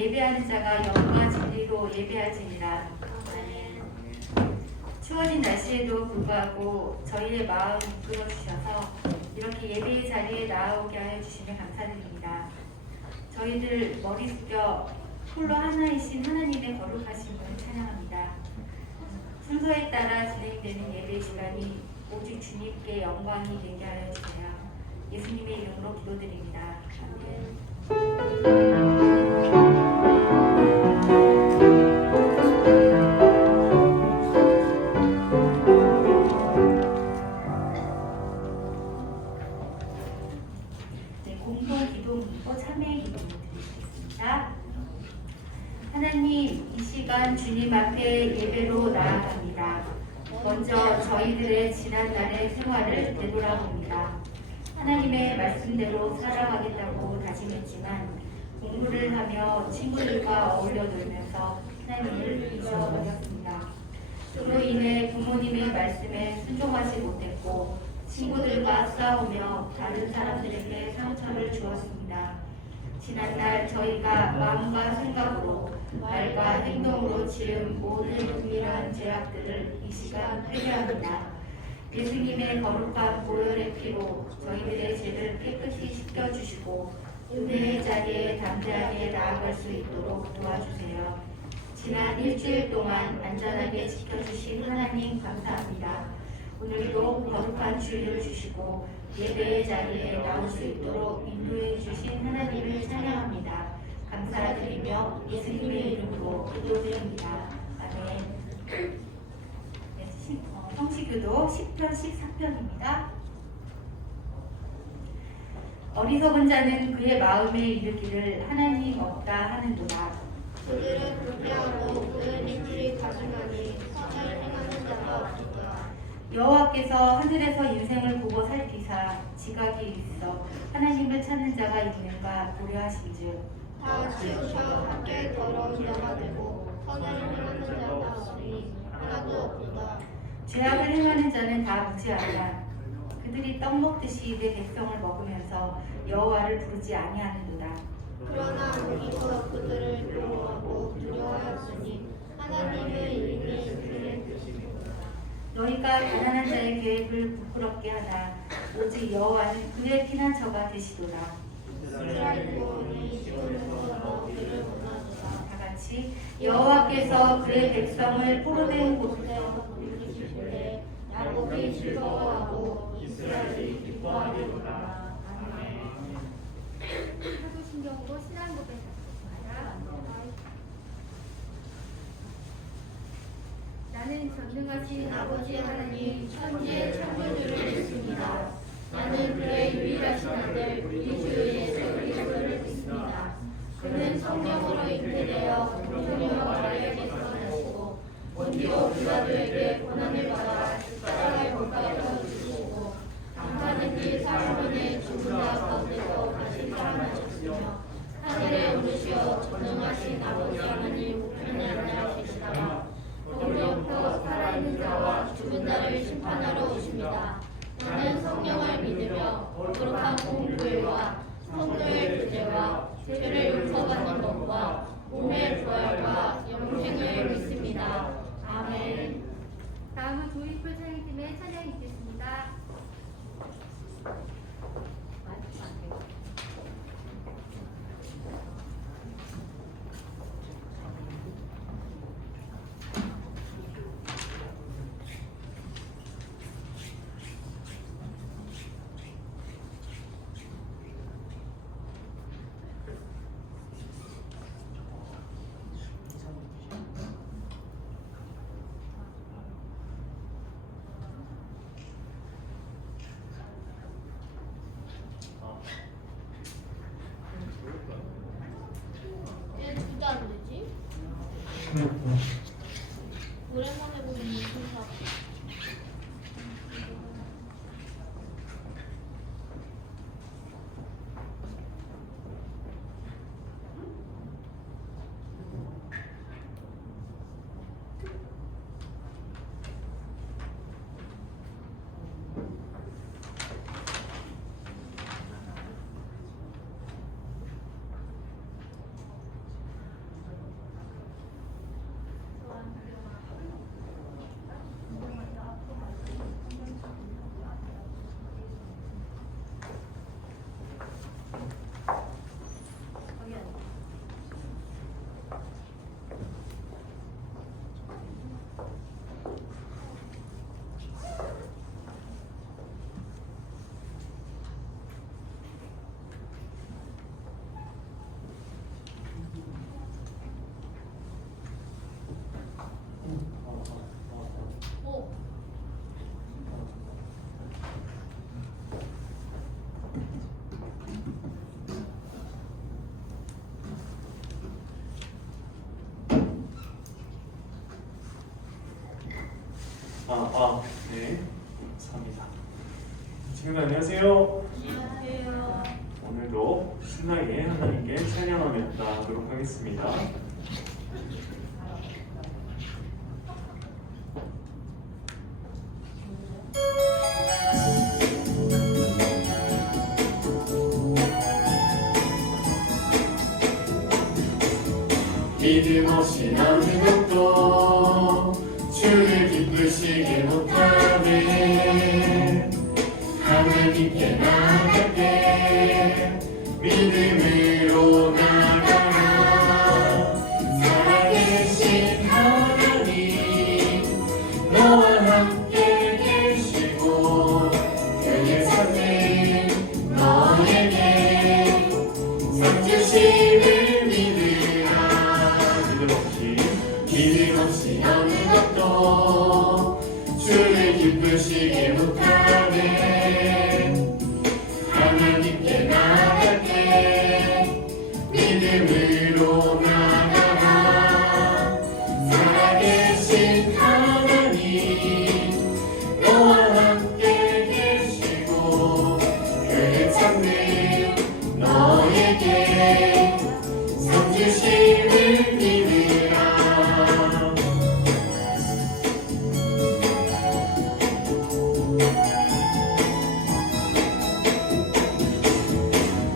예배하는 자가 영과 진리로 예배하지니라. 아멘. 추워진 날씨에도 불구하고 저희의 마음 이끌어 주셔서 이렇게 예배의 자리에 나아오게 하여 주시며 감사드립니다. 저희들 머리 숙여 홀로 하나이신 하나님의 거룩하심을 찬양합니다. 순서에 따라 진행되는 예배 시간이 오직 주님께 영광이 되게 하여 주세요. 예수님의 이름으로 기도드립니다. 아멘. 하나님, 이 시간 주님 앞에 예배로 나아갑니다. 먼저 저희들의 지난날의 생활을 되돌아봅니다. 하나님의 말씀대로 살아가겠다고 다짐했지만 공부를 하며 친구들과 어울려 놀면서 하나님을 잊어버렸습니다. 그로 인해 부모님의 말씀에 순종하지 못했고 친구들과 싸우며 다른 사람들에게 상처를 주었습니다. 지난날 저희가 마음과 생각으로 말과 행동으로 지은 모든 은밀한 죄악들을 이 시간 회개합니다. 예수님의 거룩한 보혈의 피로 저희들의 죄를 깨끗이 씻겨주시고 은혜의 자리에 담대하게 나아갈 수 있도록 도와주세요. 지난 일주일 동안 안전하게 지켜주신 하나님 감사합니다. 오늘도 거룩한 주일을 주시고 예배의 자리에 나올 수 있도록 인도해 주신 하나님을 찬양합니다. 감사드리며 예수님의 이름으로 기도드립니다. 아멘. 성시교도 10편 14편입니다. 어리석은 자는 그의 마음에 이르기를 하나님 없다 하는도다. 그들은 불평하고 그의 일들이 가증하니 선을 행하는 자가 없도다. 여호와께서 하늘에서 인생을 보고 살피사 지각이 있어 하나님을 찾는 자가 있는가 고려하신즉 다 치우쳐 함께 더러운 자가 되고 선을 행하는 자가 없으니 하나도 없도다. 죄악을 행하는 자는 다 무지하다. 그들이 떡 먹듯이 내 백성을 먹으면서 여호와를 부르지 아니하는도다. 그러나 우리서 그들을 미워하고 두려워하였으니 하나님의 이름이 그의 뜻이니라. 너희가 가난한 자의 계획을 부끄럽게 하나 오직 여호와는 그의 피난처가 되시도다. 이스라엘도 이 시온에서 너희를 원하노라. 다 같이 여호와께서 그의 백성을 포로된 곳에 부르시되 야곱이 즐거워하고 이스라엘이 기뻐하리로다. 사도신경으로 신앙 고백하겠습니다. 나는 전능하신 아버지 하나님 천지의 창조주를 믿습니다. 나는 그의 유일하신 아들 우리 주 예수 그리스도를 믿습니다. 그는 성령으로 잉태되어 공주여 마리아에게서 나시고 본디오 빌라도에게 고난을 받아 십자가에 못 박혀 죽으시고 장사된 뒤 사흘만에 죽은 자 가운데서 다시 살아나셨으며 하늘에 오르시어 전능하신 아버지 하나님 우편에 앉아 계시다가 거기로부터 살아있는 자와 죽은 자를 심판하러 오십니다. 나는 성령을 믿으며 거룩한 공교회와 성도의 교제와 죄를 용서받는 것과 몸의 부활과 영생을 믿습니다. 아멘. 다음은 조이풀 찬양팀의 찬양이 있겠습니다. 왜 두도 안 되지? 오랜만에 보는 무슨 사 네, 감사합니다. 친구들 안녕하세요. 안녕하세요. 오늘도 신나게 하나님께 찬양하며 나아가도록 하겠습니다. 믿음 없이 어느 것도 주를 기쁘시게 못하네. 하나님께 나아갈 때 믿음으로 나가라. 살아계신 하나님 너와 함께 계시고 그의 삶은 너에게 상 주심을 믿으라. 믿음 없이 어느 것도 주를 기쁘시게 못하네. 하나님께 나아갈 때 믿음으로 나가라. 살아계신 하나님 너와 함께 계시고 그의 참는 너에게 상 주심을 믿으라.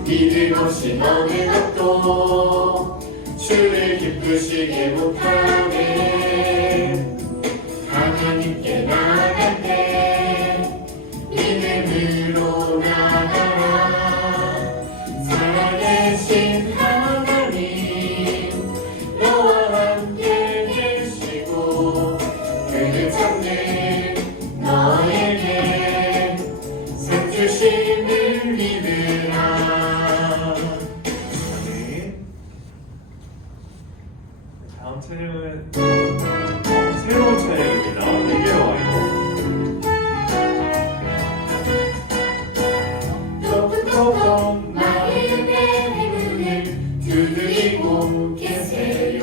믿음 없이 어느 것도 주를 기쁘시게 못하네. 하나님께 나아갈 때 믿음으로 나가라. 살아계신 하나님 너와 함께 계시고 그를 찾는 너에게 상 주심을 믿으라. 다음 찬양은 새로운 찬양입니다. 내게로 와요. 똑똑똑똑 마음의 문을 두드리고 계세요.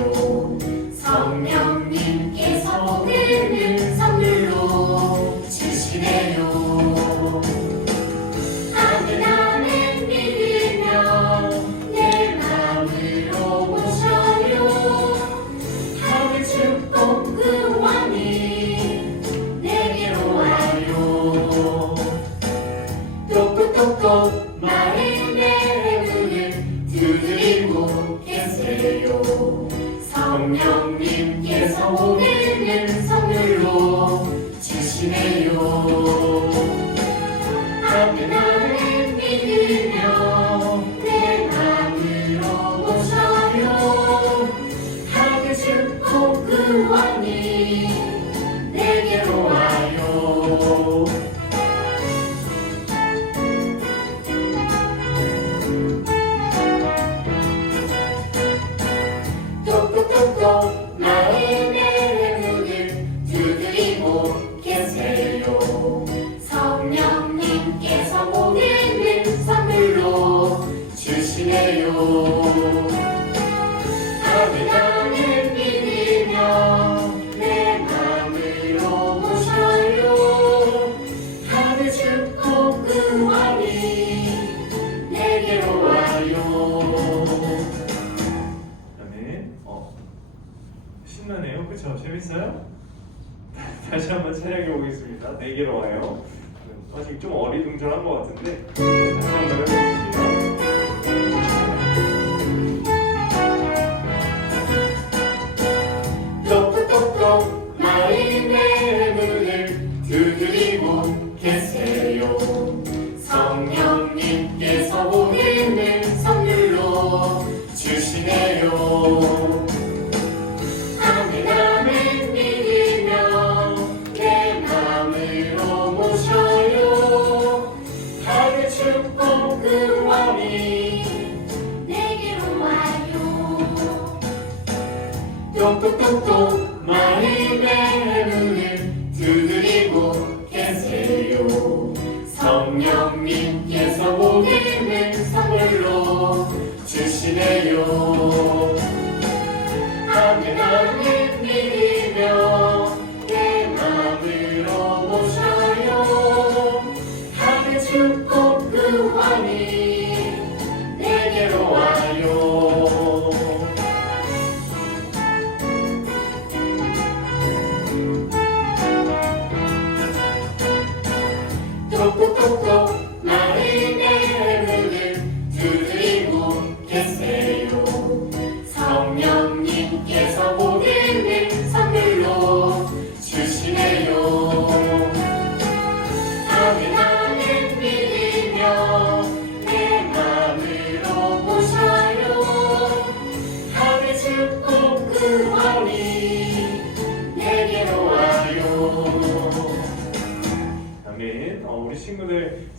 성령님께서 복음을 선물로 주시네요. 아멘 아멘 믿으며 내 마음으로 모셔요. 하늘 축복 그 왕이 내게로 와요. 똑똑똑똑 마음의 문을 두드리고 계세요. 성령님께서 복음을 선물로 주시네요. 아멘 아멘 믿으며 내 마음으로 모셔요. 하늘 축복 그 왕이 내게로 와요. 똑똑똑똑 마음의 문을 두드리고 계세요. 성령님께서 복음을 선물로 주시네요. 아멘 아멘 믿으며 내 마음으로 모셔요. 하늘 축복 그 왕이 내게로 와요. 신나네요. 그쵸? 재밌어요? 다시 한번 찬양해 보겠습니다. 내게로 와요. 아직 좀 어리둥절한 것 같은데 다시 한번 해보겠습니다. 똑똑똑똑 마음의 문을 두드리고 계세요. 성령님께서 복음을 선물로 주시네요. 아멘 아멘 믿으며 내 마음으로 모셔요. 하늘 축복 그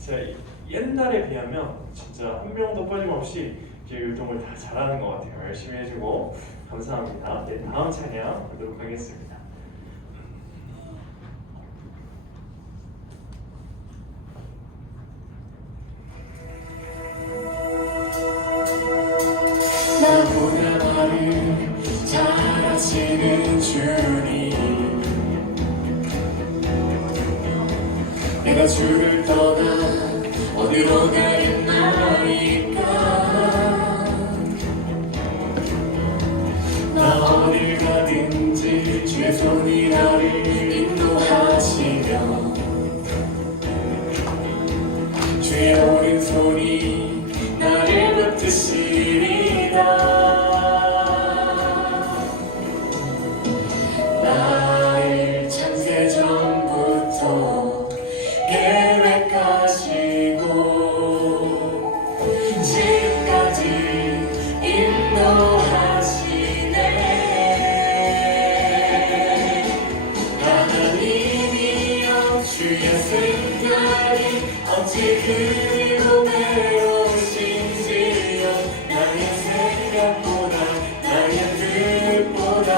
진짜 옛날에 비하면 진짜 한 명도 빠짐없이 이제 율동을 다 잘하는 것 같아요. 열심히 해주고 감사합니다. 네, 다음 찬양 보도록 하겠습니다. 나보다 나를 잘 아시는 주님, 내가 주를 떠나 어디로 가겠나이까. 나 어딜 가든지 주의 손이 나를 인도하시며 주의 오른손이 나를 붙드시리라. 나를 창세전부터 계획하시고 지금까지 인도하시네. 하나님이여 주의 생각이 어찌 그리고 배우신지요. 나의 생각보다 나의 뜻보다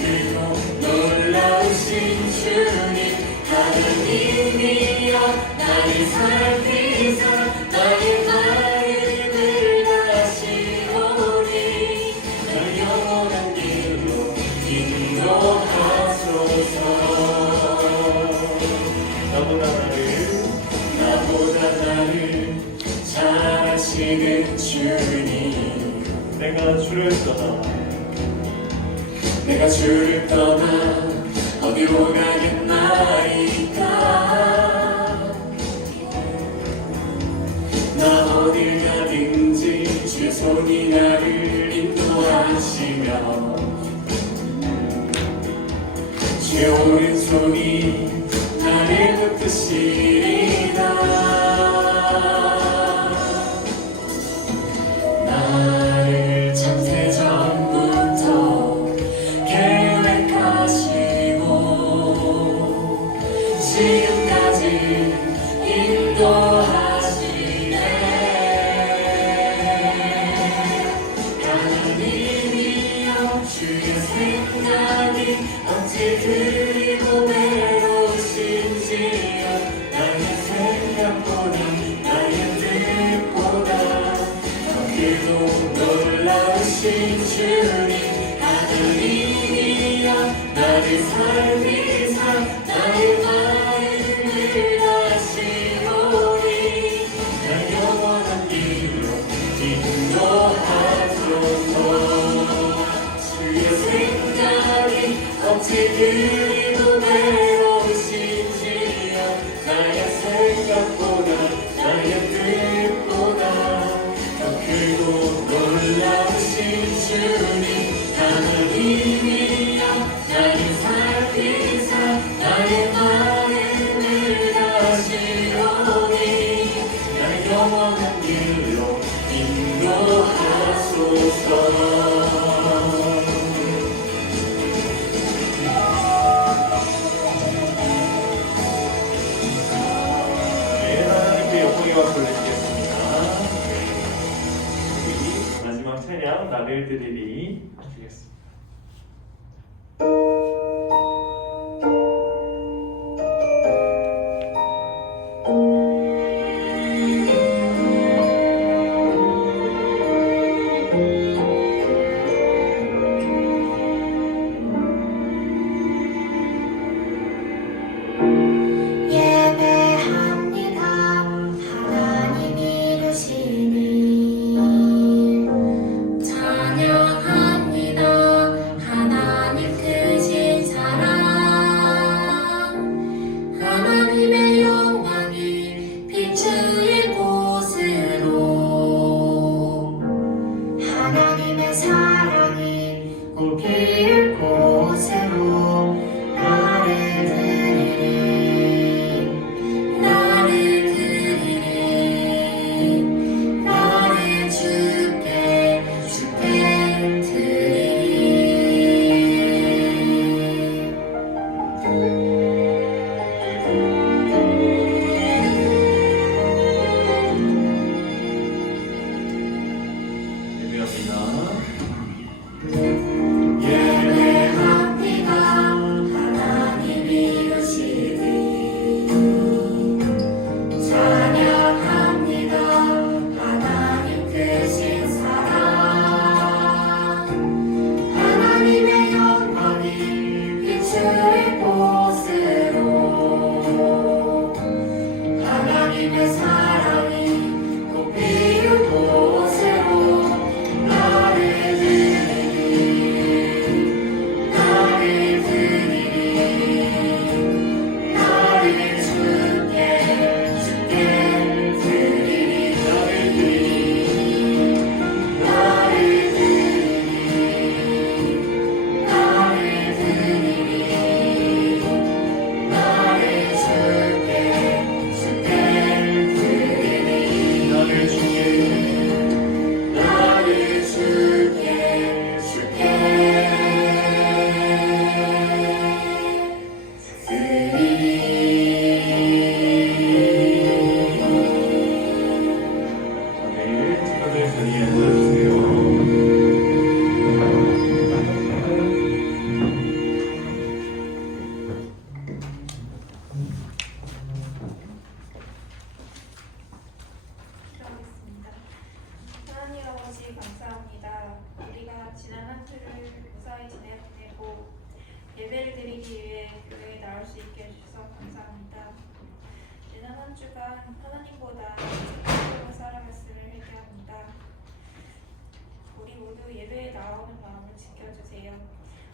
크고 놀라우신 주님, 하나님이여 나를 살피사 나의 마음을 다시오니 날 영원한 길로 인도하소서. 나보다 나를 잘 아시는 주님, 내가 주를 떠나 어디로 가겠나이까. 나 어딜 가든지 주의 손이 나를 인도하시며 주의 오른손이 나를 붙드시리라. 나를 창세전부터 계획하시고 지금까지 인도하시네. 하나님이여 주의 생각이 어찌 그리고 외로우신지요. 나의 생각보다 나의 뜻보다 더 크고 놀라우신 주님, 하나님이여 나를 살피사 나의 마음을 다시오니 날 영원한 길로 인도하소서. 주의 생각이 어찌 그리고 외로우신지요. 나의 생각보다 나의 뜻보다 더 크고 놀라우신 주님, 하나님이여 나를 살피사 나의 마음을 다시오니 날 영원한 길로 인도하소서. 네, 하나님께 영광의 박수 올려드리겠습니다. 우리 마지막 찬양 나를 드리리 하시겠습니다. 예배합니다. 하나님 이루시니 찬양합니다. 하나님 크신 사랑, 하나님의 영광이 비추일 곳으로 하나님의 사랑이 꽃피울 곳으로 나를 드리리. 나를 주께 드리리. 곳으로 하나님의 사랑이 꽃피울 곳으로 나를 드리리 나를 드리리 나를 주께 드리리 나를 드리리 나를 드리리 나를 드리리 나를 주께 드리리 나를 주께 나를 주께 내일 친구들 자리에 앉아주세요. 기도하겠습니다. 하나님 아버지 감사합니다. 우리가 지난 한 주를 무사히 지내고 예배를 드리기 위해 교회에 나올 수 있게 해주셔서 감사합니다. 지난 한 주간 하나님보다 책임지고 살아갔음을 회개합니다. 우리 모두 예배에 나오는 마음을 지켜주세요.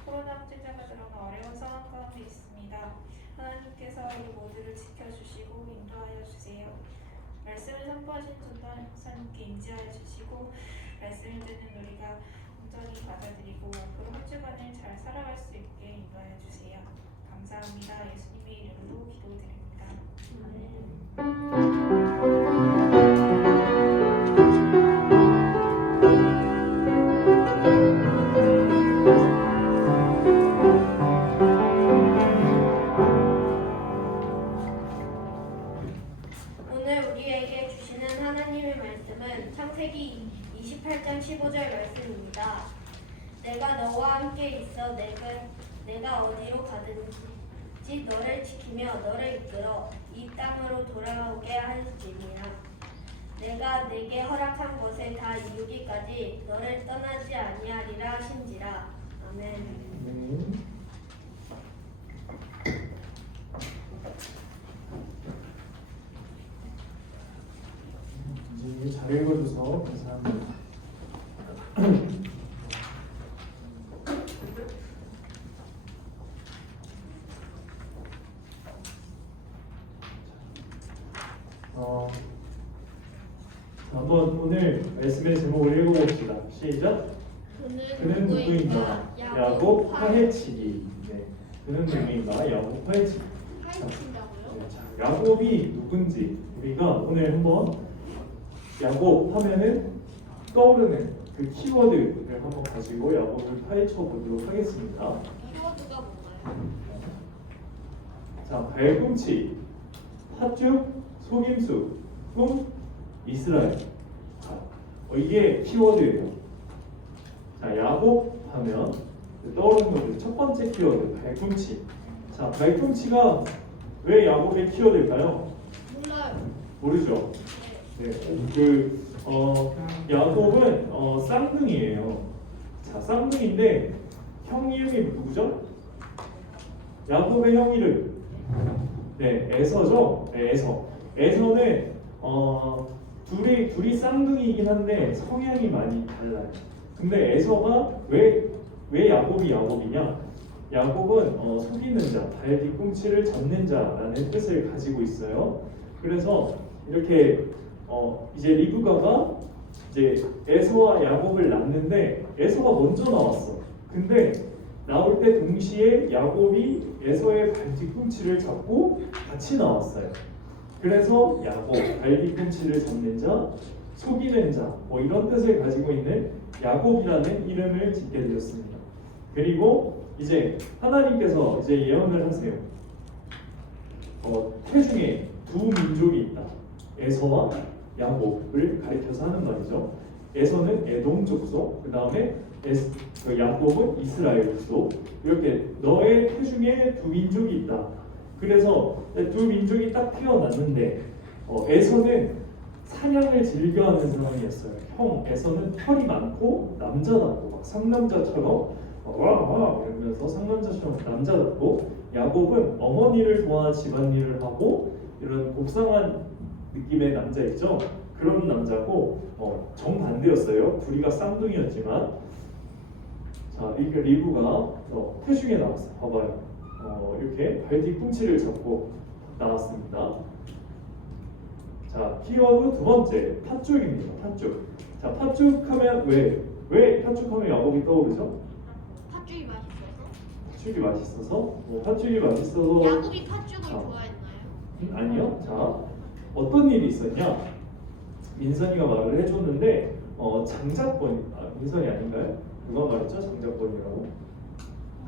코로나 확진자가 들어가 어려운 상황 가운데 있습니다. 하나님께서 우리 모두를 지켜주시고 인도하여 주세요. 말씀을 선포하신 전도한 목사님께 인지하여 주시고 말씀을 듣는 우리가 온전히 받아들이고 앞으로 한 주간을 잘 살아갈 수 있게 인도하여 주세요. 감사합니다. 예수님의 이름으로 기도드립니다. 오늘 우리에게 주시는 하나님의 말씀은 창세기 28장 15절 말씀입니다. 내가 너와 함께 있어 내가 어디로 가든지 너를 지키며 너를 이끌어 이 땅으로 돌아오게 할지니라. 내가 네게 허락한 것을 다 이루기까지 너를 떠나지 아니하리라 하신지라. 아멘. 이제 잘 읽어줘서 감사합니다. 한번 오늘 말씀의 제목을 읽어봅시다. 시작. 그는 누구인가? 야곱 파헤치기. 네. 그는 누구인가? 야곱 파헤치기. 파헤친다고요? 네, 자, 야곱이 누군지 우리가 오늘 한번 야곱 하면은 떠오르는 그 키워드를 한번 가지고 야곱을 파헤쳐 보도록 하겠습니다. 키워드가 뭔가요? 자, 발꿈치, 팥죽, 속임수, 꿈, 이스라엘. 자, 이게 키워드예요. 자, 야곱 하면 떠오르는 것들 첫 번째 키워드 발꿈치. 자, 발꿈치가 왜 야곱의 키워드일까요? 몰라요. 모르죠. 네, 야곱은 쌍둥이에요. 자, 쌍둥이인데 형 이름이 누구죠? 야곱의 형 이름. 네, 에서죠. 네, 에서. 에서는 둘이 쌍둥이이긴 한데 성향이 많이 달라요. 근데 에서가 왜 야곱이냐? 야곱은 속이는 자, 발 뒤꿈치를 잡는 자라는 뜻을 가지고 있어요. 그래서 이렇게 이제 리브가가 이제 에서와 야곱을 낳는데 에서가 먼저 나왔어. 근데 나올 때 동시에 야곱이 에서의 발 뒤꿈치를 잡고 같이 나왔어요. 그래서 야곱, 발 뒤꿈치를 잡는 자, 속이는 자, 이런 뜻을 가지고 있는 야곱이라는 이름을 짓게 되었습니다. 그리고 이제 하나님께서 이제 예언을 하세요. 태중에 두 민족이 있다. 에서와 야곱을 가리켜서 하는 말이죠. 에서는 에돔 족속, 그 다음에 야곱은 이스라엘 족속. 이렇게 너의 태중에 두 민족이 있다. 그래서 두 민족이 딱 태어났는데 에서는 사냥을 즐겨하는 사람이었어요. 에서는 털이 많고 남자답고 막 상남자처럼 와 이러면서 상남자처럼 남자답고, 야곱은 어머니를 도와 집안일을 하고 이런 곱상한 느낌의 남자이죠. 그런 남자고 정반대였어요. 둘이가 쌍둥이였지만 자 이렇게 리브가 태중에 나왔어요. 봐봐요. 이렇게 발 뒤꿈치를 잡고 나왔습니다. 자 키워드 두 번째 팥죽입니다. 팥죽. 자 팥죽하면 왜 팥죽하면 야곱이 떠오르죠? 팥죽이 맛있어서? 팥죽이 맛있어서 팥죽이 맛있어서 야곱이 팥죽을 아. 좋아했나요? 아니요. 자 어떤 일이 있었냐? 민선이가 말을 해줬는데 장자권 민선이 아닌가요? 누가 말했죠? 장자권이라고?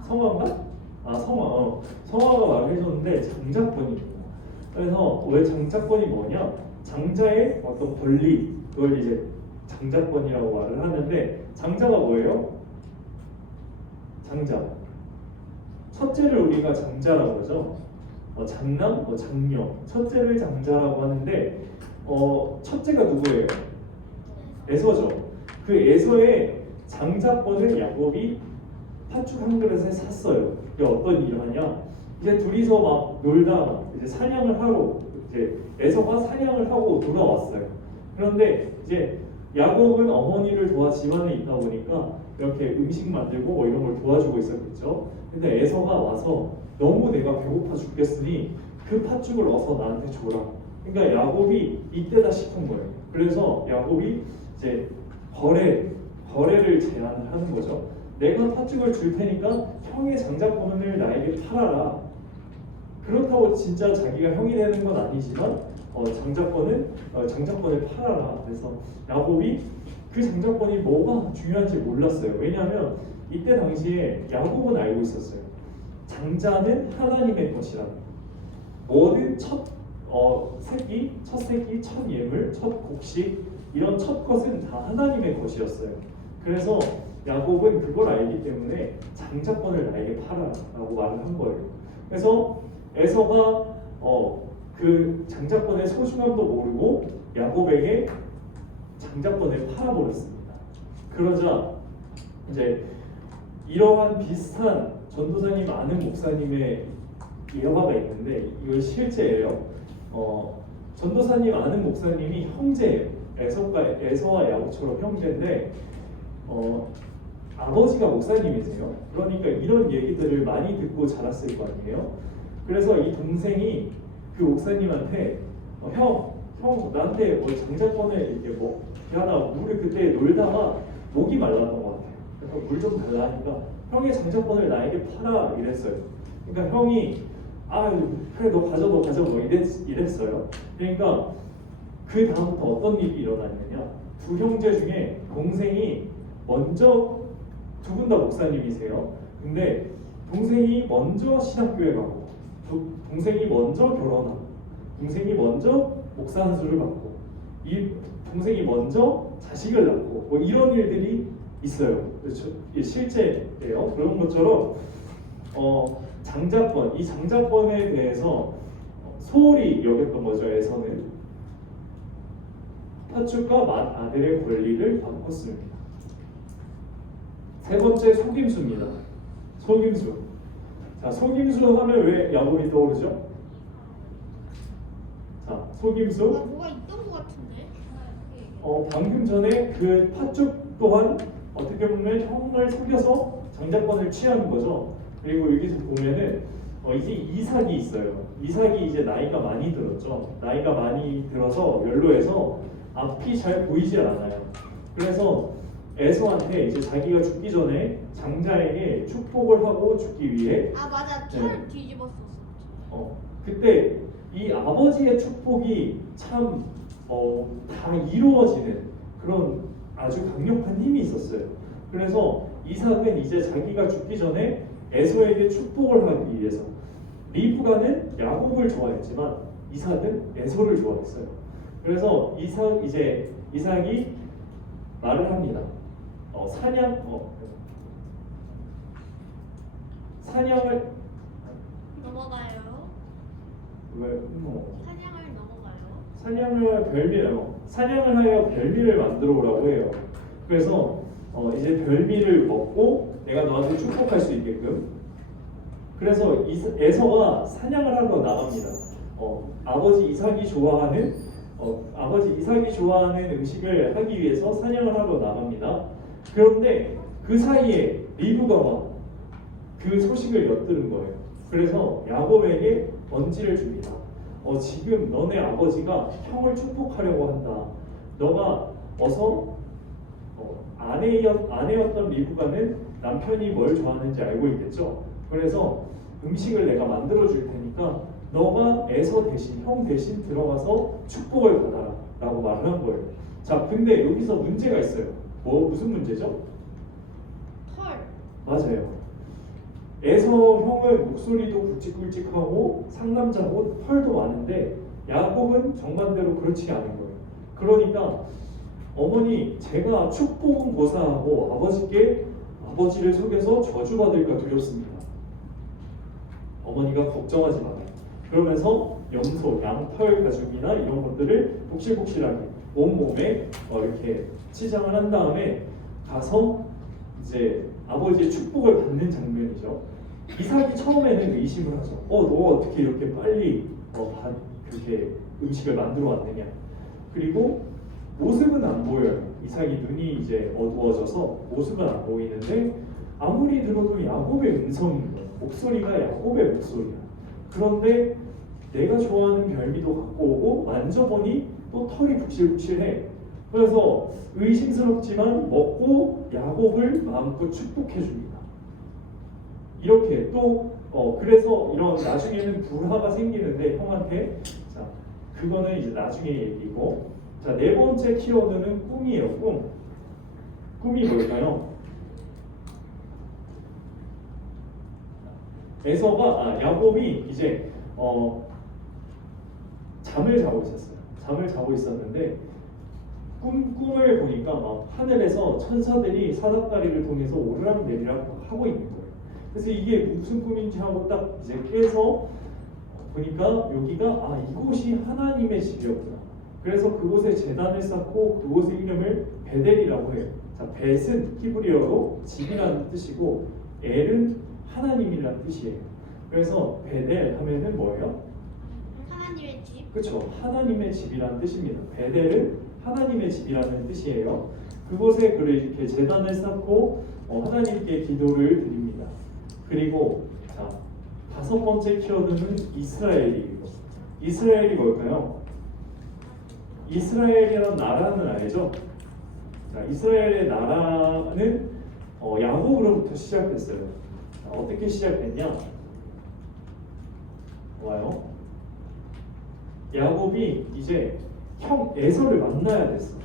성화인가? 성화가 말을 해줬는데 장자권입니다. 그래서 왜 장자권이 뭐냐? 장자의 어떤 권리 그걸 이제 장자권이라고 말을 하는데 장자가 뭐예요? 장자. 첫째를 우리가 장자라고 하죠. 장남, 장녀. 첫째를 장자라고 하는데 첫째가 누구예요? 에서죠. 그 에서의 장자권을 야곱이 팥죽 한 그릇에 샀어요. 이게 어떤 일을 하냐? 이제 둘이서 막 놀다 이제 사냥을 하러 이제 에서가 사냥을 하고 돌아왔어요. 그런데 이제 야곱은 어머니를 도와 집안에 있다 보니까 이렇게 음식 만들고 뭐 이런 걸 도와주고 있었겠죠. 근데 에서가 와서 너무 내가 배고파 죽겠으니 그 팥죽을 어서 나한테 줘라. 그러니까 야곱이 이때다 싶은 거예요. 그래서 야곱이 이제 거래를 제안을 하는 거죠. 내가 팥죽을 줄 테니까 형의 장자권을 나에게 팔아라. 그렇다고 진짜 자기가 형이 되는 건 아니지만 장자권을 팔아라. 그래서 야곱이 그 장자권이 뭐가 중요한지 몰랐어요. 왜냐하면 이때 당시에 야곱은 알고 있었어요. 장자는 하나님의 것이라. 모든 첫 새끼, 첫 예물, 첫 곡식 이런 첫 것은 다 하나님의 것이었어요. 그래서 야곱은 그걸 알기 때문에 장자권을 나에게 팔아라고 말을 한 거예요. 그래서 에서가 그 장자권의 소중함도 모르고 야곱에게 장자권을 팔아버렸습니다. 그러자 이제 이러한 비슷한 전도사님 아는 목사님의 예화가 있는데 이건 실제예요. 전도사님 아는 목사님이 형제예요. 에서와 야곱처럼 형제인데 아버지가 목사님이세요. 그러니까 이런 얘기들을 많이 듣고 자랐을 거 아니에요. 그래서 이 동생이 그 목사님한테 형 나한테 장자권을 이렇게 뭐 하나 물을 그때 놀다가 목이 말랐던 것 같아요. 그래서 물 좀 달라 하니까 형의 장자권을 나에게 팔아 이랬어요. 그러니까 형이 그래 너 가져 뭐 이랬어요. 그러니까 그 다음부터 어떤 일이 일어났느냐? 두 형제 중에 동생이 먼저 두 분 다 목사님이세요. 근데 동생이 먼저 신학교에 가고 동생이 먼저 결혼하고 동생이 먼저 목사 한수를 받고 이 동생이 먼저 자식을 낳고 뭐 이런 일들이 있어요. 그렇죠? 이게 실제예요. 그런 것처럼 장자권, 이 장자권에 대해서 소홀히 여겼던 거죠. 에서는 팥죽과 아들의 권리를 바꿨습니다. 세 번째 속임수입니다. 속임수. 자, 속임수 하면 왜 야곱이 떠오르죠? 자, 속임수. 뭐가 있던 것 같은데? 방금 전에 그 팥죽 또한 어떻게 보면 형을 속여서 장자권을 취하는 거죠. 그리고 여기서 보면은 이제 이삭이 있어요. 이삭이 이제 나이가 많이 들었죠. 나이가 많이 들어서 연로해서 앞이 잘 보이지 않아요. 그래서 에서한테 이제 자기가 죽기 전에 장자에게 축복을 하고 죽기 위해 맞아. 네. 뒤집었었어. 그때 이 아버지의 축복이 참 다 이루어지는 그런 아주 강력한 힘이 있었어요. 그래서 이삭은 이제 자기가 죽기 전에 에서에게 축복을 하기 위해서 리브가는 야곱을 좋아했지만 이삭은 에서를 좋아했어요. 그래서 이삭이 말을 합니다. 사냥을 넘어가요. 왜 사냥을 하여 별미를 만들어 오라고 해요. 그래서 이제 별미를 먹고 내가 너한테 축복할 수 있게끔 그래서 에서가 사냥을 하러 나갑니다. 아버지 이삭이 좋아하는 음식을 하기 위해서 사냥을 하러 나갑니다. 그런데 그 사이에 리브가가 그 소식을 엿들은 거예요. 그래서 야곱에게 언지를 줍니다. 지금 너네 아버지가 형을 축복하려고 한다. 너가 어서 아내였던 리브가는 남편이 뭘 좋아하는지 알고 있겠죠. 그래서 음식을 내가 만들어 줄 테니까 너가 에서 대신 형 대신 들어가서 축복을 받아라 라고 말을 한 거예요. 자, 근데 여기서 문제가 있어요. 무슨 문제죠? 털. 맞아요. 에서 형은 목소리도 굵직굵직하고 상남자고 털도 많은데 야곱은 정반대로 그렇지 않은 거예요. 그러니까 어머니, 제가 축복은 고사하고 아버지를 속여서 저주받을까 두렵습니다. 어머니가 걱정하지 마라. 그러면서 염소, 양털 가죽이나 이런 것들을 복실복실하게 온몸에 이렇게 치장을 한 다음에 가서 이제 아버지의 축복을 받는 장면이죠. 이삭이 처음에는 의심을 하죠. 너 어떻게 이렇게 빨리 그렇게 음식을 만들어 왔느냐. 그리고 모습은 안 보여요. 이삭이 눈이 이제 어두워져서 모습은 안 보이는데 아무리 들어도 야곱의 음성인 거예요. 목소리가 야곱의 목소리야. 그런데 내가 좋아하는 별미도 갖고 오고 만져보니 또 털이 북실북실해. 그래서 의심스럽지만 먹고 야곱을 마음껏 축복해 줍니다. 이렇게 또 그래서 이런 나중에는 불화가 생기는데 형한테, 자, 그거는 이제 나중에 얘기고, 자, 네 번째 키워드는 꿈이에요. 꿈이 뭘까요? 야곱이 이제 잠을 자고 있었어요. 잠을 자고 있었는데 꿈을 보니까 막 하늘에서 천사들이 사닥다리를 통해서 오르락내리락 하고 있는 거예요. 그래서 이게 무슨 꿈인지 하고 딱 이제 깨서 보니까 여기가 이곳이 하나님의 집이었구나. 그래서 그곳에 제단을 쌓고 그곳의 이름을 베델이라고 해요. 자, 벳은 히브리어로 집이라는 뜻이고 엘은 하나님이라는 뜻이에요. 그래서 베델 하면은 뭐예요? 하나님의 집. 그렇죠. 하나님의 집이라는 뜻입니다. 베델은 하나님의 집이라는 뜻이에요. 그곳에 이렇게 제단을 쌓고 하나님께 기도를 드립니다. 그리고 자, 다섯 번째 키워드는 이스라엘이에요. 이스라엘이 뭘까요? 이스라엘이라는 나라는 알죠? 자, 이스라엘의 나라는 야곱으로부터 시작됐어요. 자, 어떻게 시작됐냐? 와요. 야곱이 이제 형 에서를 만나야 됐어.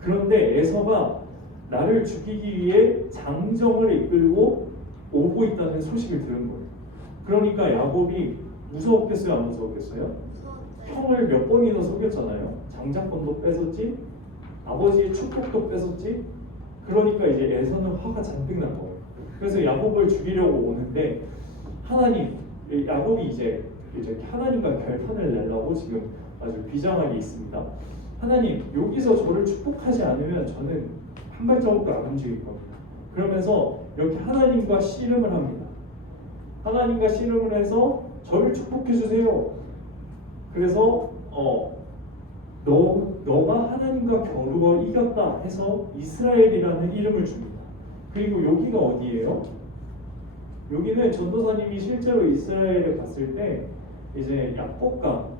그런데 에서가 나를 죽이기 위해 장정을 이끌고 오고 있다는 소식을 들은 거예요. 그러니까 야곱이 무서웠겠어요, 안 무서웠겠어요? 형을 몇 번이나 속였잖아요. 장자권도 뺏었지, 아버지의 축복도 뺏었지. 그러니까 이제 에서는 화가 잔뜩 난 거예요. 그래서 야곱을 죽이려고 오는데 야곱이 이제 하나님과 결판을 내려고 지금 아주 비장하게 있습니다. 하나님, 여기서 저를 축복하지 않으면 저는 한 발자국도 안 움직일 겁니다. 그러면서 이렇게 하나님과 씨름을 합니다. 하나님과 씨름을 해서 저를 축복해 주세요. 그래서 너가 하나님과 겨루어 이겼다 해서 이스라엘이라는 이름을 줍니다. 그리고 여기가 어디예요? 여기는 전도사님이 실제로 이스라엘에 갔을 때 이제 약복강,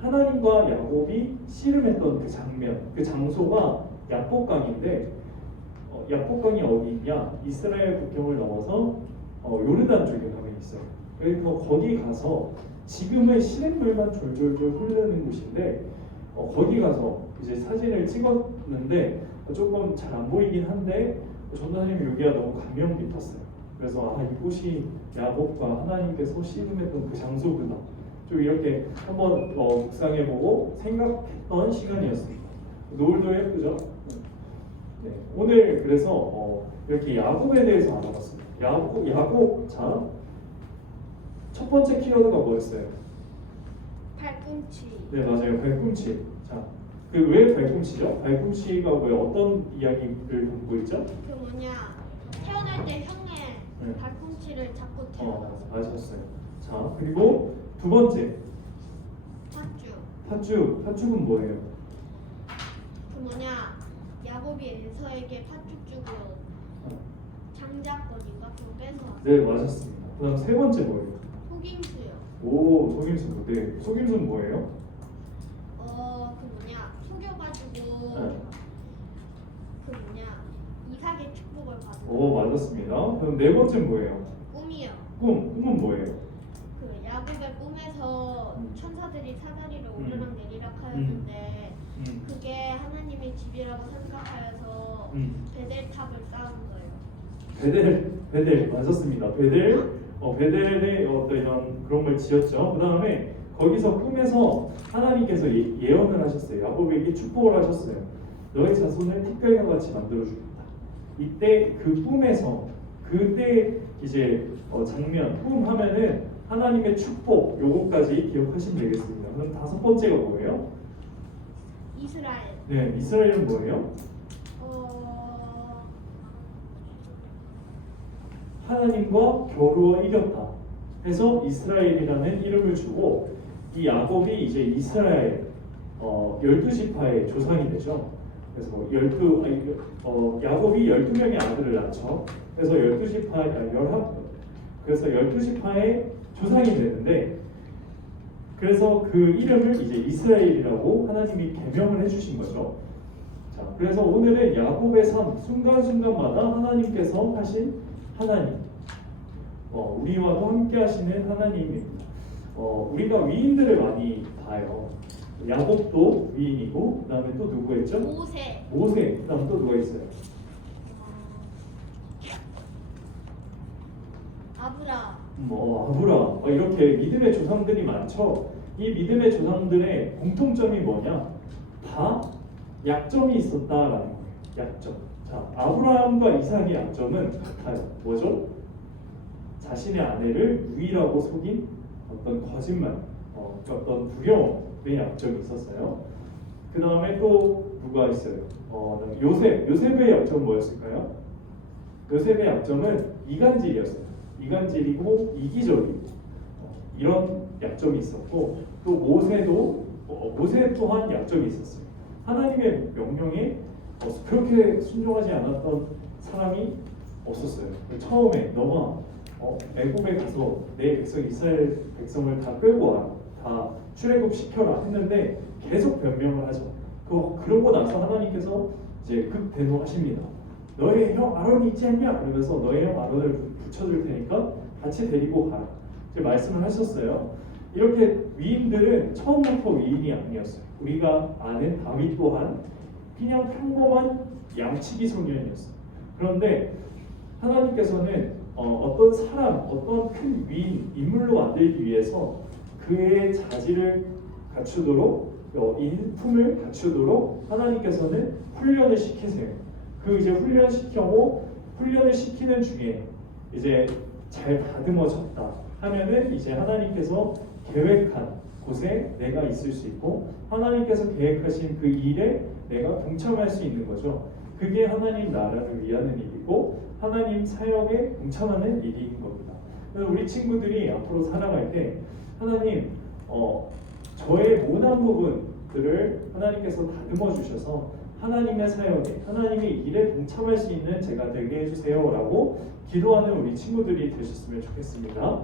하나님과 야곱이 씨름했던 그 장면, 그 장소가 약복강인데 약복강이 어디 있냐? 이스라엘 국경을 넘어서 요르단 쪽에 가면 있어요. 그래서 거기 가서 지금은 시냇물만 졸졸졸 흐르는 곳인데 거기 가서 이제 사진을 찍었는데 조금 잘 안 보이긴 한데 전도사님이 여기가 너무 감명 깊었어요. 그래서 이곳이 야곱과 하나님께서 씨름했던 그 장소구나. 좀 이렇게 한번 묵상해보고 생각했던 시간이었습니다. 노을도 예쁘죠? 네, 오늘 그래서 이렇게 야곱에 대해서 알아봤습니다. 야곱, 자, 첫 번째 키워드가 뭐였어요? 발꿈치. 네, 맞아요. 발꿈치. 자, 왜 발꿈치죠? 발꿈치가 어떤 이야기를 담고 있죠? 태어날 때 형의 네. 발꿈치를 잡고 태어나서. 맞았어요. 자, 그리고 두 번째 팥죽. 팥죽은 뭐예요? 그 뭐냐 야곱이 에서에게 팥죽 주고 장자권인가 그거 뺏어왔어. 네, 맞았습니다. 그다음 세 번째 뭐예요? 속임수요. 오, 속임수. 네, 속임수는 뭐예요? 그 뭐냐 속여가지고 네. 그 뭐냐 이삭의 축복을 받은. 오, 맞았습니다. 그럼 네 번째는 뭐예요? 꿈이요. 꿈은 뭐예요? 그 야곱의 꿈에서 천사들이 사다리를 오르락 내리락 하였는데 그게 하나님의 집이라고 생각하여서 베델탑을 쌓은 거예요. 베델 맞았습니다. 베델의 어떤 이런 그런 걸 지었죠. 그 다음에 거기서 꿈에서 하나님께서 예언을 하셨어요. 야곱에게 축복을 하셨어요. 너의 자손을 티끌과 같이 만들어주겠다. 이때 그 꿈에서 그때 이제 장면 꿈 하면은 하나님의 축복 요거까지 기억하시면 되겠습니다. 그럼 다섯 번째가 뭐예요? 이스라엘. 네, 이스라엘은 뭐예요? 하나님과 겨루어 이겼다 해서 이스라엘이라는 이름을 주고 이 야곱이 이제 이스라엘 12지파의 조상이 되죠. 그래서 야곱이 12명의 아들을 낳죠. 그래서 12지파의 조상이 되는데 그래서 그 이름을 이제 이스라엘이라고 하나님이 계명을 해주신 거죠. 자, 그래서 오늘은 야곱의 삶 순간순간마다 하나님께서 하신 하나님, 우리와도 함께 하시는 하나님입니다. 우리가 위인들을 많이 봐요. 야곱도 위인이고, 그 다음에 또 누구 했죠? 모세, 그 다음 또 누가 있어요? 아브라함. 이렇게 믿음의 조상들이 많죠. 이 믿음의 조상들의 공통점이 뭐냐? 다 약점이 있었다라는 거예요. 약점. 자, 아브라함과 이삭의 약점은 같아요. 뭐죠? 자신의 아내를 유일하고 속인 어떤 거짓말, 어떤 두려움의 약점이 있었어요. 그 다음에 또 누가 있어요? 요셉의 약점은 뭐였을까요? 요셉의 약점은 이간질이었어요. 이간질이고 이기적이고 이런 약점이 있었고 또 모세 또한 약점이 있었어요. 하나님의 명령에 그렇게 순종하지 않았던 사람이 없었어요. 처음에 너가 애굽에 가서 내 백성 이스라엘 백성을 다 끌고 와, 다 출애굽 시켜라 했는데 계속 변명을 하죠. 그러고 나서 하나님께서 이제 극대노하십니다. 너의 형 아론이 있지 않냐? 그러면서 너의 형 아론을 붙여줄 테니까 같이 데리고 가라. 이제 말씀을 하셨어요. 이렇게 위인들은 처음부터 위인이 아니었어요. 우리가 아는 다윗 또한 그냥 평범한 양치기 소년이었어요. 그런데 하나님께서는 어떤 사람, 어떤 큰 위인, 인물로 만들기 위해서 그의 자질을 갖추도록 인품을 갖추도록 하나님께서는 훈련을 시키세요. 그 이제 훈련을 시키는 중에 이제 잘 다듬어졌다 하면은 이제 하나님께서 계획한 곳에 내가 있을 수 있고 하나님께서 계획하신 그 일에 내가 동참할 수 있는 거죠. 그게 하나님 나라를 위하는 일이고 하나님 사역에 동참하는 일인 겁니다. 그래서 우리 친구들이 앞으로 살아갈 때 하나님 저의 모난 부분들을 하나님께서 다듬어 주셔서 하나님의 사역에 하나님의 일에 동참할 수 있는 제가 되게 해주세요 라고 기도하는 우리 친구들이 되셨으면 좋겠습니다.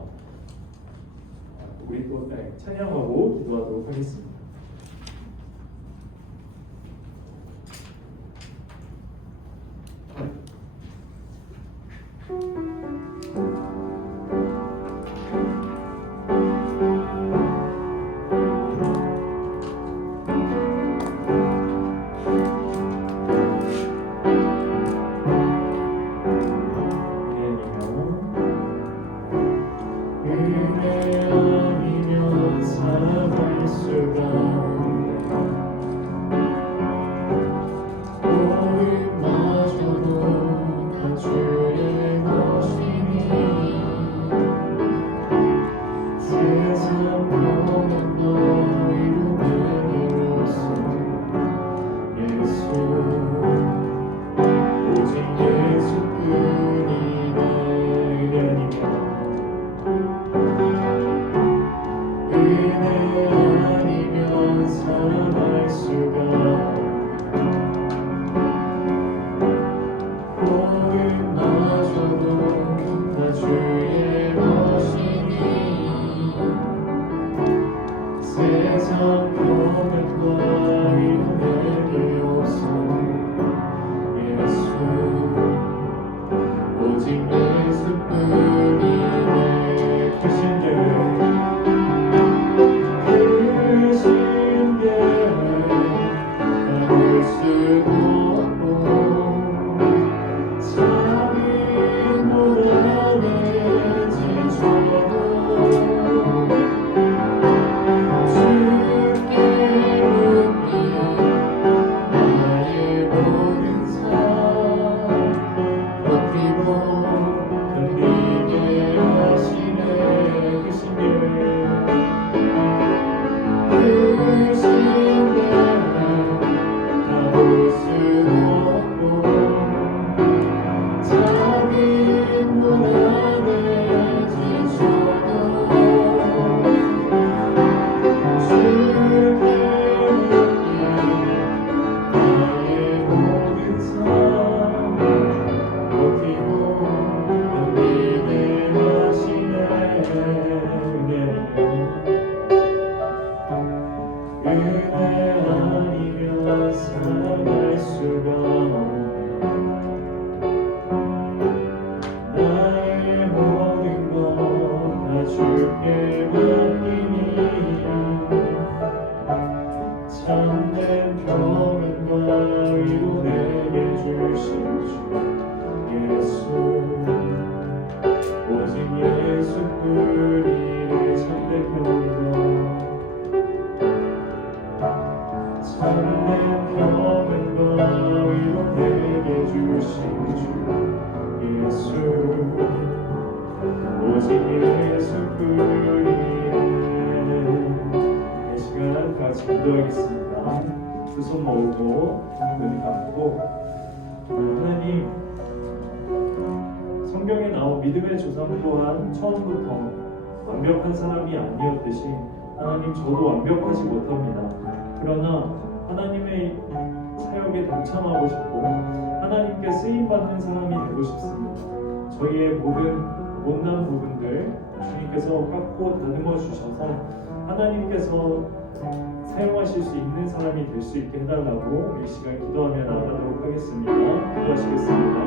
우리 또 찬양하고 기도하도록 하겠습니다. 오직 예수뿐이다. 아니면 살아갈 수가 모든 마저도 다 주의 것이니 세상 평안과 위로 내게 없으니 예수 오직 예수뿐이네 크신데 나볼 수도 없고 자기보다 내 지쳐도 주께 묻기 나의 모든 삶 버티고 견디게 하시네 크신데 나볼 수도 없고 자기보다 내 지쳐도 주께 묻기 나의 모든 삶 버티고 견디게 하시네 은혜 아니면 살아갈 수가 없네 나의 모든 것 다 주께 맡기니 참된 평안과 위로 내게 주신 주 예수 오직 예수뿐이네 참된 평안과 참된 평안과 위로 내게 주신 주 예수 오직 예수뿐이네 이 시간 같이 기도하겠습니다. 두 손 모으고 눈이 감고 하나님 성경에 나온 믿음의 조상 또한 처음부터 완벽한 사람이 아니었듯이 하나님 저도 완벽하지 못합니다. 그러나 하나님의 사역에 동참하고 싶고 하나님께 쓰임받는 사람이 되고 싶습니다. 저희의 모든 못난 부분들 주님께서 깎고 다듬어 주셔서 하나님께서 사용하실 수 있는 사람이 될 수 있게 해달라고 이 시간 기도하며 나아가도록 하겠습니다. 기도하시겠습니다.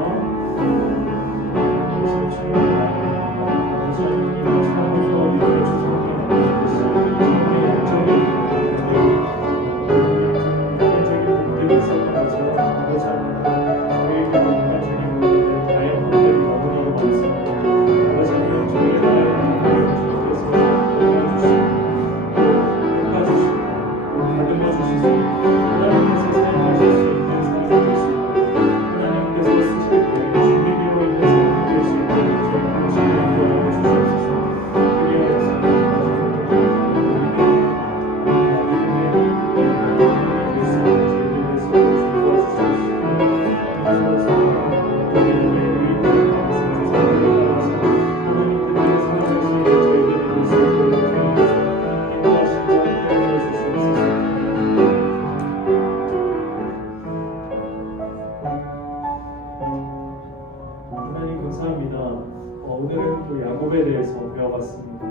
오늘은 또 야곱에 대해서 배워봤습니다.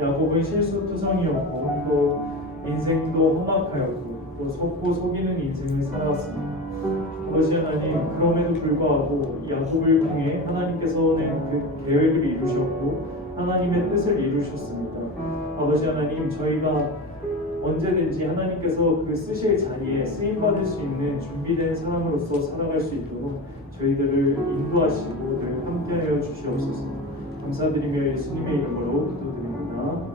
야곱은 실수투성이었고 또 인생도 험악하였고 또 속고 속이는 인생을 살아왔습니다. 아버지 하나님, 그럼에도 불구하고 야곱을 통해 하나님께서 낸 그 계획을 이루셨고 하나님의 뜻을 이루셨습니다. 아버지 하나님, 저희가 언제든지 하나님께서 그 쓰실 자리에 쓰임받을 수 있는 준비된 사람으로서 살아갈 수 있도록 저희들을 인도하시고 늘 함께하여 주시옵소서. 감사드리며 예수님의 이름으로 기도드립니다.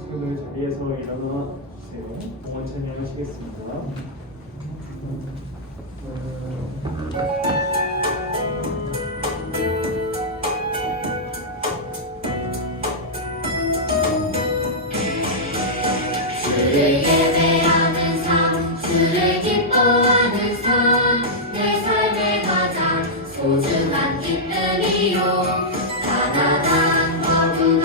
지금 자리에서 일어나 주세요. 공원 찬양하시겠습니다. 주를 예배하는 삶, 주를 기뻐하는 삶, 내 삶의 가장 소중한 기쁨이요. 가난한 어둠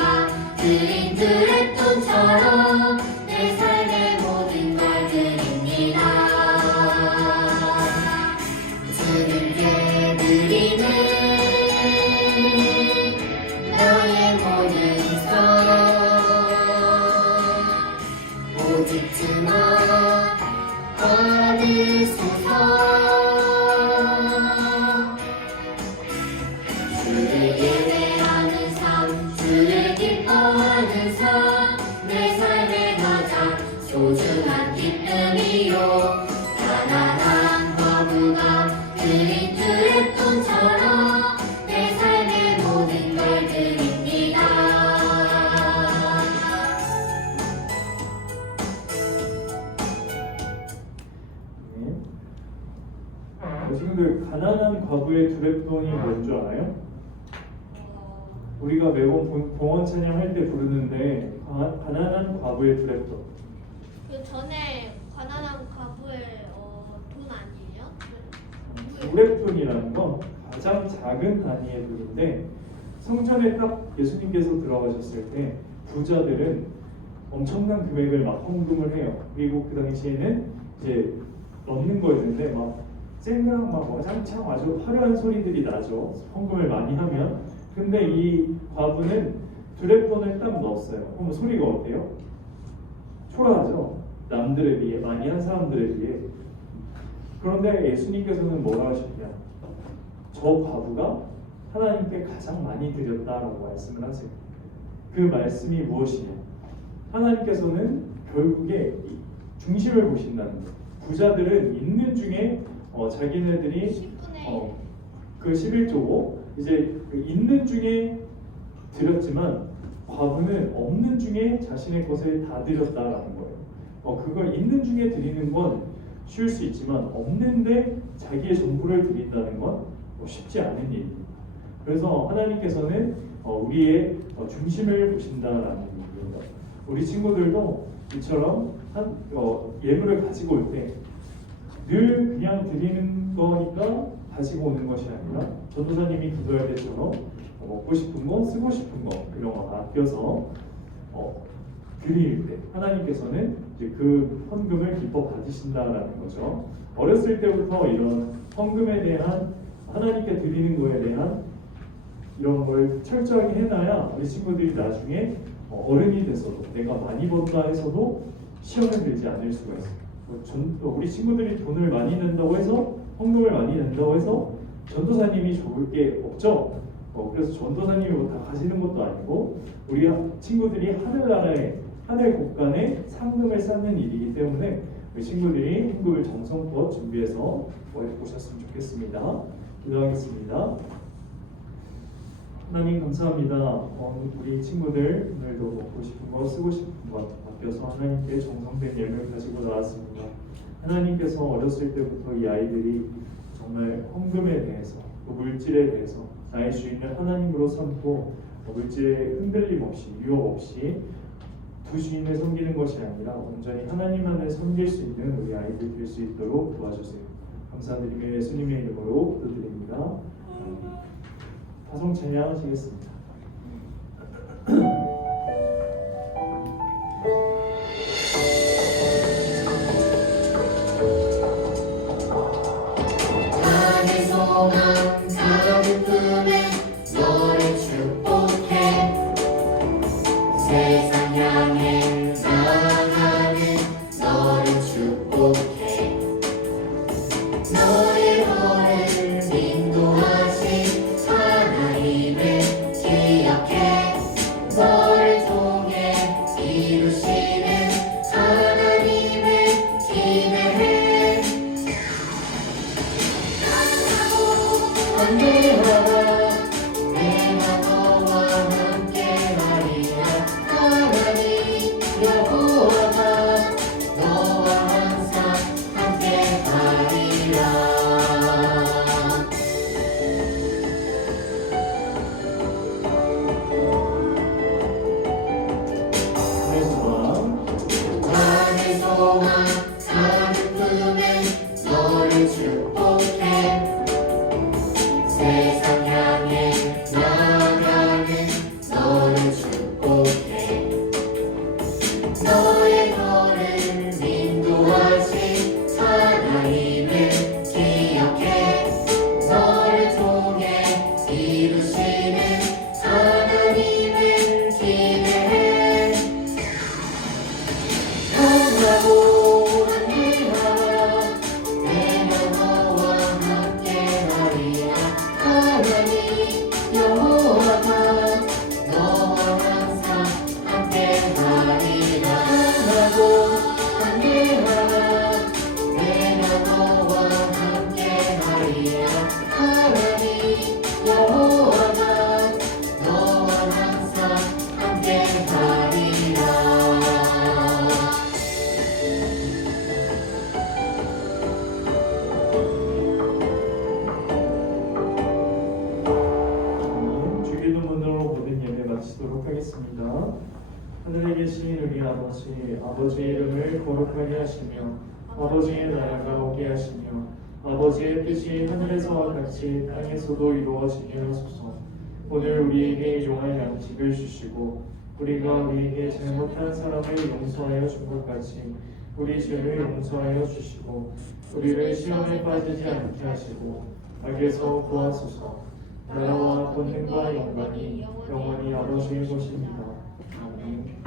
과부의 두랩돈이 뭔 줄 알아요? 우리가 매번 봉헌 찬양할 때 부르는데 가난한 과부의 두랩돈. 그 전에 가난한 과부의 돈 아니에요? 두랩돈이라는 건 가장 작은 단위의 돈인데 성전에 딱 예수님께서 들어가셨을 때 부자들은 엄청난 금액을 막 헌금을 해요. 그리고 그 당시에는 이제 넣는 거였는데 막 쨍그랑 막 와장창 아주 화려한 소리들이 나죠. 헌금을 많이 하면. 근데 이 과부는 두랩돈을 딱 넣었어요. 그럼 소리가 어때요? 초라하죠. 남들에 비해, 많이 한 사람들에 비해. 그런데 예수님께서는 뭐라 하셨냐? 저 과부가 하나님께 가장 많이 드렸다라고 말씀을 하세요. 그 말씀이 무엇이냐? 하나님께서는 결국에 중심을 보신다는 거예요. 부자들은 있는 중에 자기네들이 10분의 그 11조고 이제 그 있는 중에 드렸지만 과부는 없는 중에 자신의 것을 다 드렸다라는 거예요. 그걸 있는 중에 드리는 건 쉬울 수 있지만 없는데 자기의 전부를 드린다는 건 쉽지 않은 일입니다. 그래서 하나님께서는 우리의 중심을 보신다라는 얘기입니다. 우리 친구들도 이처럼 예물을 가지고 올 때 늘 그냥 드리는 거니까 가지고 오는 것이 아니라 전도사님이 기도할 때처럼 먹고 싶은 거, 쓰고 싶은 거 이런 거 아껴서 드릴 때 하나님께서는 이제 그 헌금을 기뻐 받으신다라는 거죠. 어렸을 때부터 이런 헌금에 대한 하나님께 드리는 거에 대한 이런 걸 철저하게 해놔야 우리 친구들이 나중에 어른이 돼서도 내가 많이 번다 해서도 시험에 들지 않을 수가 있어요. 우리 친구들이 돈을 많이 낸다고 해서 헌금을 많이 낸다고 해서 전도사님이 좋을 게 없죠. 그래서 전도사님이 뭐 다 가지는 것도 아니고 우리 친구들이 하늘나라에 하늘 곳간에 상금을 쌓는 일이기 때문에 우리 친구들이 헌금을 정성껏 준비해서 오셨으면 좋겠습니다. 기도하겠습니다. 하나님 감사합니다. 우리 친구들 오늘도 먹고 싶은 거 쓰고 싶은 거 맡겨서 하나님께 정성된 예물을 가지고 나왔습니다. 하나님께서 어렸을 때부터 이 아이들이 정말 헌금에 대해서 또 물질에 대해서 나의 주인을 하나님으로 삼고 물질에 흔들림 없이 유혹 없이 두 주인을 섬기는 것이 아니라 온전히 하나님만을 섬길 수 있는 우리 아이들 될 수 있도록 도와주세요. 감사드리며 예수님의 이름으로 기도드립니다. 파송 찬양하시겠습니다. 나의 소망 가득 품에 너를 축복해 세상 향해 나아가는 너를 축복해 너의 허를 인도하신 하나님의 하겠습니다. 하늘에 계신 우리 아버지, 아버지의 이름을 거룩하게 하시며 아버지의 나라가 오게 하시며 아버지의 뜻이 하늘에서와 같이 땅에서도 이루어지게 하소서. 오늘 우리에게 일용할 양식을 주시고 우리가 우리에게 잘못한 사람을 용서하여 준 것 같이 우리 죄를 용서하여 주시고 우리를 시험에 빠지지 않게 하시고 악에서 구하소서. 나라와 권능과 영광이 영원히 아버지의 것입니다. 아멘.